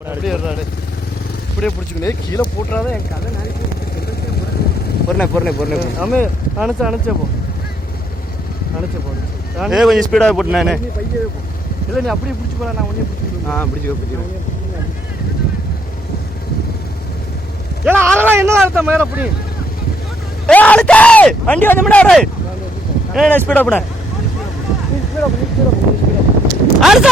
அப்படியே இருறாடு இப்படியே பிடிச்சிக்கணும் கீழே போட்டுறாதான் என் கதை பொறுனே ஆமே அணைச்சே போ கொஞ்சம் ஸ்பீடாக போட்டு நான் பையவே போ இல்லை நீ அப்படியே பிடிச்சி போடா நான் உடனே பிடிச்சிக்கிறேன் ஏன்னா அதெல்லாம் என்ன அர்த்தம் மேலே அப்படி அழுத்தே வண்டி வந்து முன்னாடி என்ன ஸ்பீடாக போட அடுத்த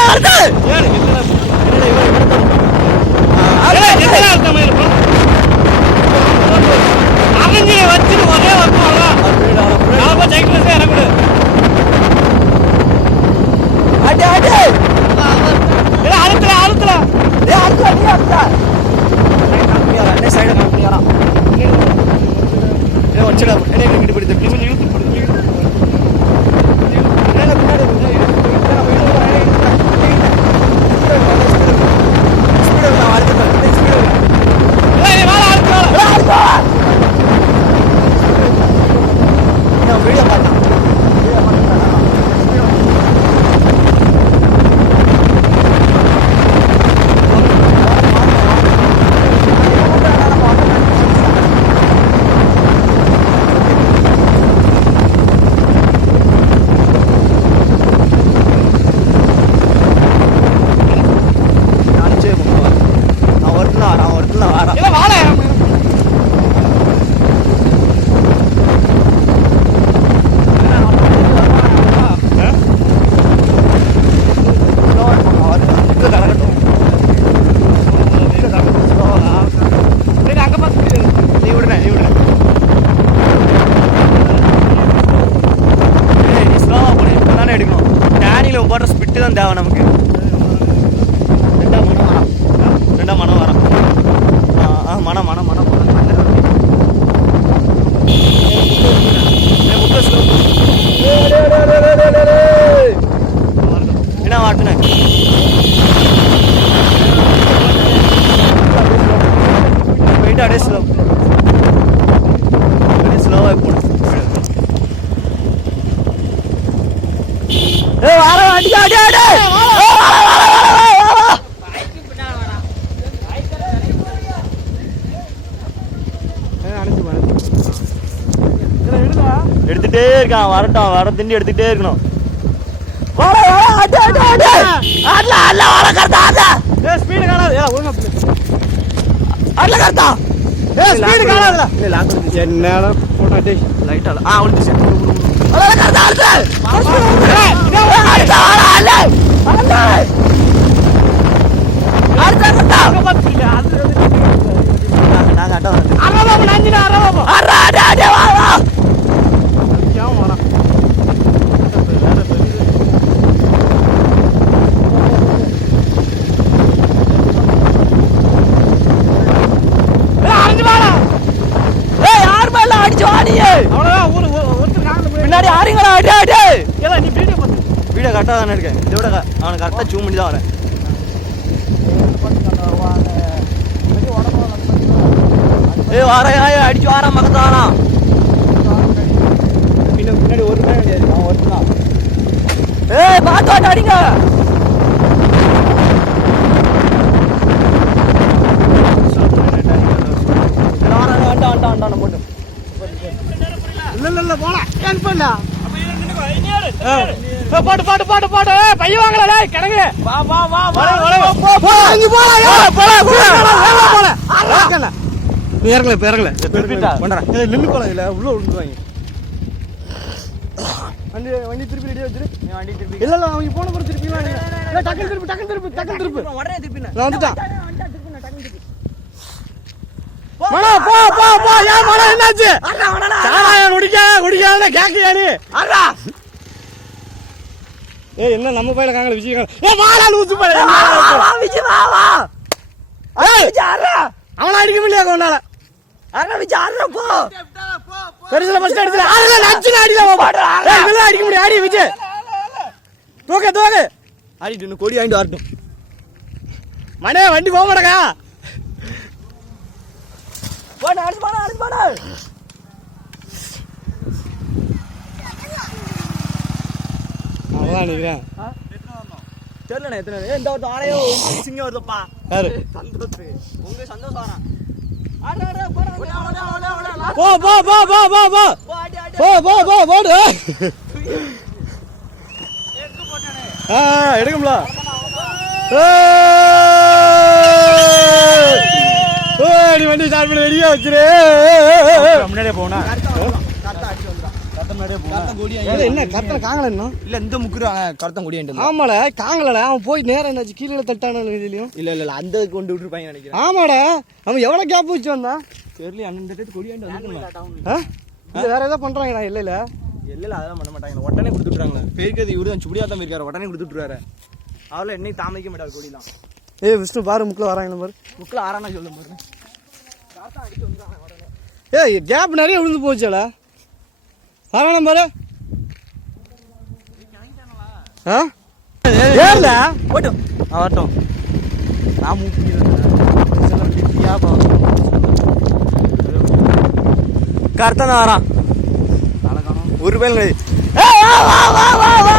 அவஞ்சியை வச்சுட்டு ஒரே வருவாங்க சைக்கிள் எனக்கு அழுத்தல சைடு காமிக்கிறா வச்சுடா என்ன பிடித்த தேவை நமக்கு ரெண்டா மனம் வரும் மனம் என்ன வாட்டுனேன் போயிட்டு அப்படியே ஸ்லோவாக போடும் எடுத்துட்டே இருக்கான் வர திண்டி எடுத்துட்டே இருக்கணும் என்ன போட்டாட்டே லைட்டால பின்னாடி ஆறுங்களா நீ வீடியோ கரெக்டாக தானே இருக்கேன் இதோட அவனை கரெக்டாக ஜூம் பண்ணி தான் வரேன் அடிச்சு வாரா மகத்தானா பின்னாடி ஒரு கிடையாது அவன் ஒருத்தான் பார்த்து அடிங்க போட்டு இல்ல போல பாட்டு பைய வாங்கல கிடங்கு இறங்கல நின்று போல இல்ல உள்ள விழுந்துவாங்க வண்டி திருப்பி ரெடியா வச்சிரு வண்டி திருப்பி இல்ல அவங்க போன பிறகு திருப்பி டக்குனு திருப்பி உடனே திருப்பி நான் வந்துட்டான் மணா போ ஏன் மணா என்னாச்சு சாராயம் குடிக்காத கேக்கியா நீ அடா ஏய் என்ன நம்ம பையில காங்கல விஜய் வாடா லூசு பையில விஜய் வா ஏய் ஜாரா அவன அடிக்க முடியல கொண்டால அரா விஜய் அரா போ பெருசல ஃபர்ஸ்ட் எடுத்துல அரா நச்சுன அடில போடா ஏய் இல்ல அடிக்க முடிய அடி விஜய் தூக்கு அடி இன்னும் கொடி வாங்கிட்டு வரட்டும் மணே வண்டி போக மாட்டேங்க போடா அடுத்து போடா அதான் நிக்கிறேன் தெரியல எத்தனை இந்த ஒரு ஆளையோ சிங்கம் வருதுப்பா யாரு சந்தோஷ் உங்க சந்தோஷம் வரான். போ போ போ போ போ போ போ போ போ போடு எடுக்கும்ல நீ வண்டி ஸ்டார்ட் பண்ணி ரெடியா வச்சிரு முன்னாடியே போனா என்ன கத்தனை காங்கல இன்னும் இல்ல இந்த முக்குரு கருத்தம் கொடியாண்டு ஆமாட காங்கலடா அவன் போய் நேரம் என்னாச்சு கீழே தட்டான இதுலயும் இல்ல அந்த கொண்டு விட்டுருப்பாங்க நினைக்கிறேன். ஆமாடா அவன் எவ்வளவு கேப் வச்சு வந்தான் தெரியல அந்த கொடியாண்டு இது வேற ஏதோ பண்றாங்கடா இல்ல இல்ல அதெல்லாம் பண்ண மாட்டாங்க. உடனே கொடுத்துட்றாங்க. பேருக்கிறது இவரு தான் சுடியா தான் இருக்காரு. உடனே கொடுத்துட்றாரு. அவள என்னையும் தாமதிக்க மாட்டாரு கொடிலாம். ஏய் விஷ்ணு பாரு முக்கில் வராங்க பாரு. முக்கில் ஆறானா சொல்ல பாரு. ஏய் கேப் நிறைய விழுந்து போச்சுடா. வரானே பாரு. ஆ ஏர்ல போடு. வரட்டும். நான் கர்த்தன வரான். ஒரு பேர் வா வா வா வா வா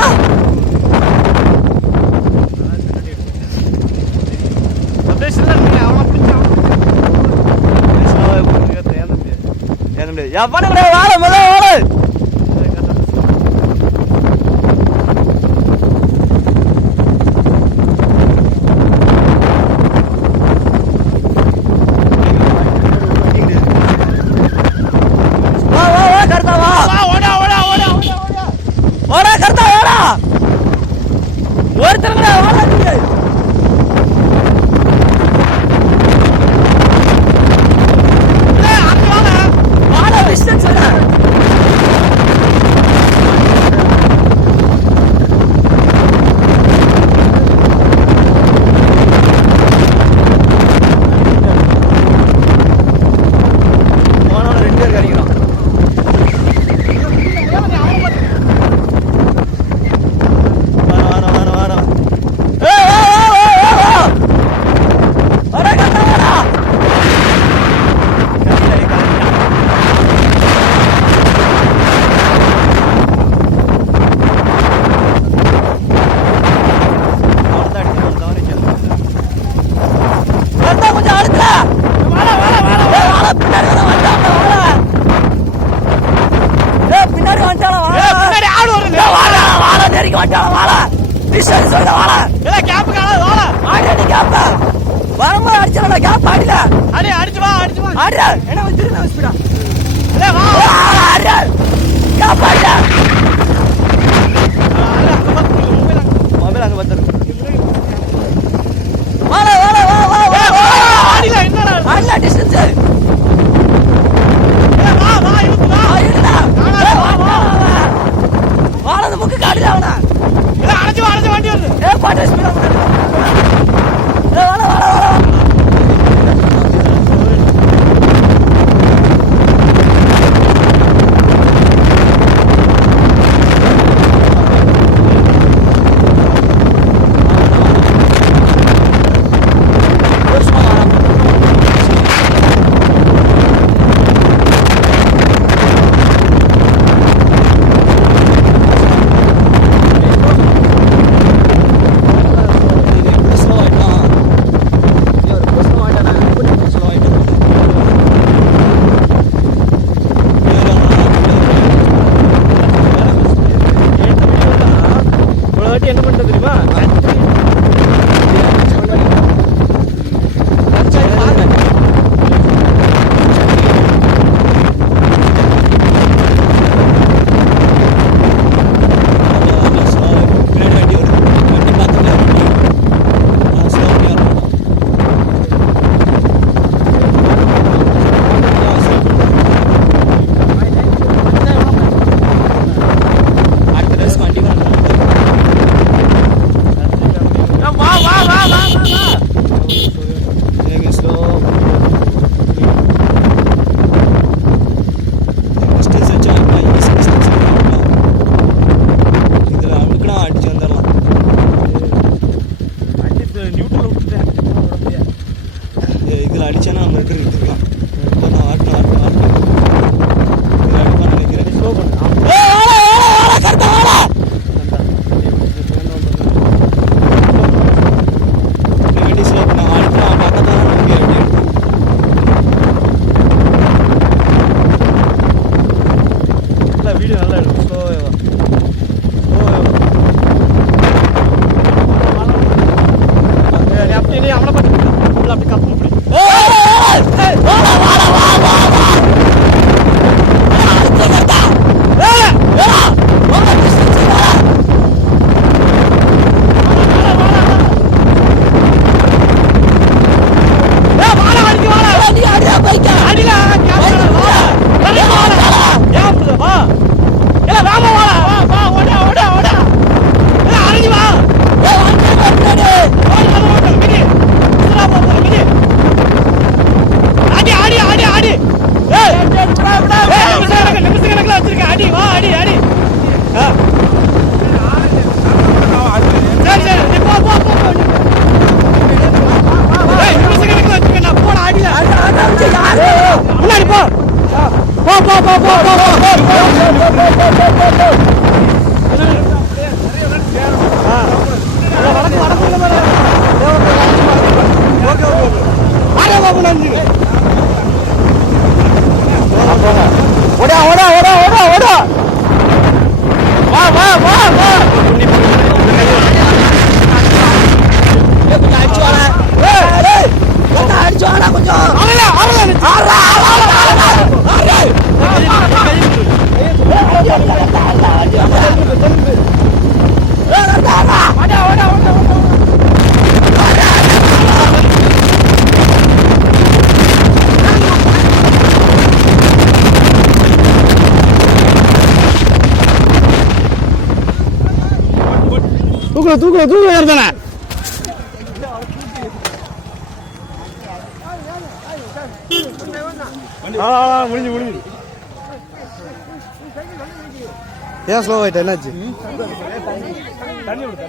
தூக்குல ஏறுதானே முடிஞ்சு ஏன் ஸ்லோ ஆயிட்டா என்னாச்சு? தண்ணி விடு